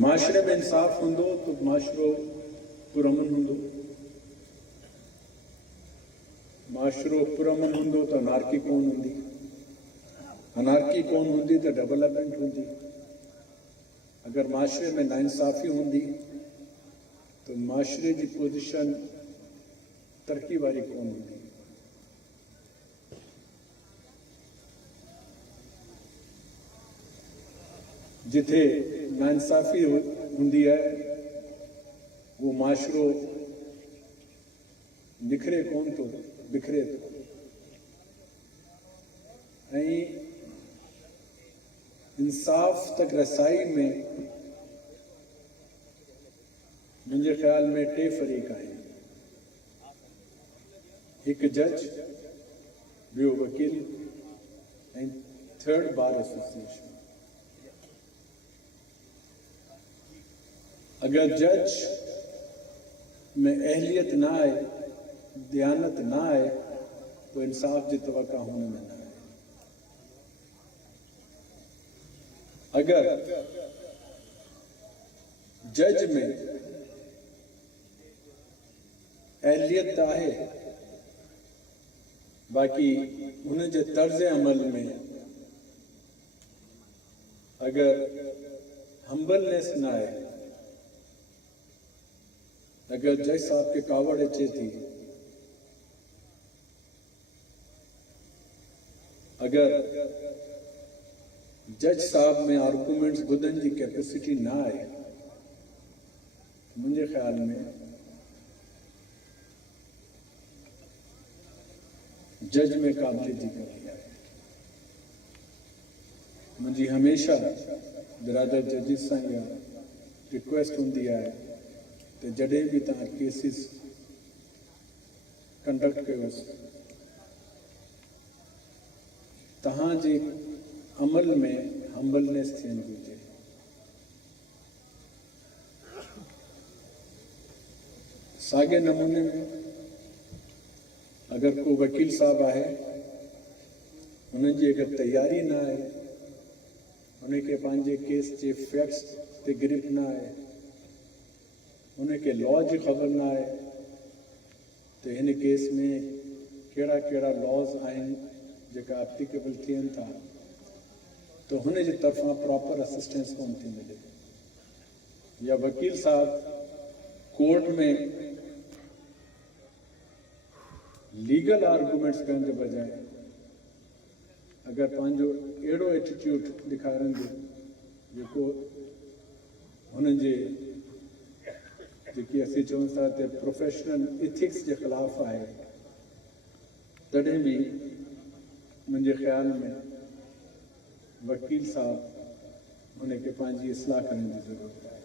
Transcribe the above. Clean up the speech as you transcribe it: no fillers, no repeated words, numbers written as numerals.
माशरे में इंसाफ होंदो तो माशरो पुरअमन होंदो, माशरो पुरअमन होंदो तो अनारकी कोन होंदी, अनारकी कोन होंदी तो डेवलपमेंट होंदी। अगर माशरे में नाइंसाफ़ी होंदी तो माशरे की पोजीशन तरक्की वाली कोन होंदी। जिथे नाइंसाफ़ी होंदी है वो माशरो निखरे कोन तो बिखरे तो। इंसाफ तक रसाई में मुझे ख्याल में टे फरीक आए, एक जज, बियो वकील एंड थर्ड बार एसोसिएशन। अगर जज में अहलियत ना आए, दयानत ना आए तो इंसाफ की तवक्का होने में ना आए। अगर जज में अहलियत आहे, बाकी उनके तर्ज अमल में अगर हम्बलनेस ना आए, अगर जज साहब के कावड़ अचे थी, अगर जज साहब में आर्गूमेंट्स बुधन की कैपेसिटी ना आए, मुझे ख्याल में जज में काबिलियत की कमी है। मुझे हमेशा बिरादर जजिस से या रिक्वेस्ट होंगी है तो जडे भी तव्हां केसिस कंडक्ट कयोस, तव्हां जे अमल में हम्बलनेस थियणी घुरिजे। साॻे नमूने में अगर को वकील साहब है, उनकी अगर तैयारी ना है, उनके पांजे केस के फैक्ट्स ते ग्रिप ना है, उनके लॉ की खबर ना है, तो इन केस में केड़ा केड़ा लॉज आइन जेका एप्लीकेबल थियन था, तो हुन जी तरफा प्रॉपर असिस्टेंस कोन थी मिले। या वकील साहब कोर्ट में लीगल आर्गूमेंट्स करण के बजाय अगर पांजो एड़ो एटीट्यूड दिखारन जो हुनजे जेकी असीं चऊं था ते प्रोफेशनल इथिक्स के खिलाफ है, तॾहिं भी मुझे ख्याल में वकील साहब उनके पांजी इस्लाह करने की जरूरत है।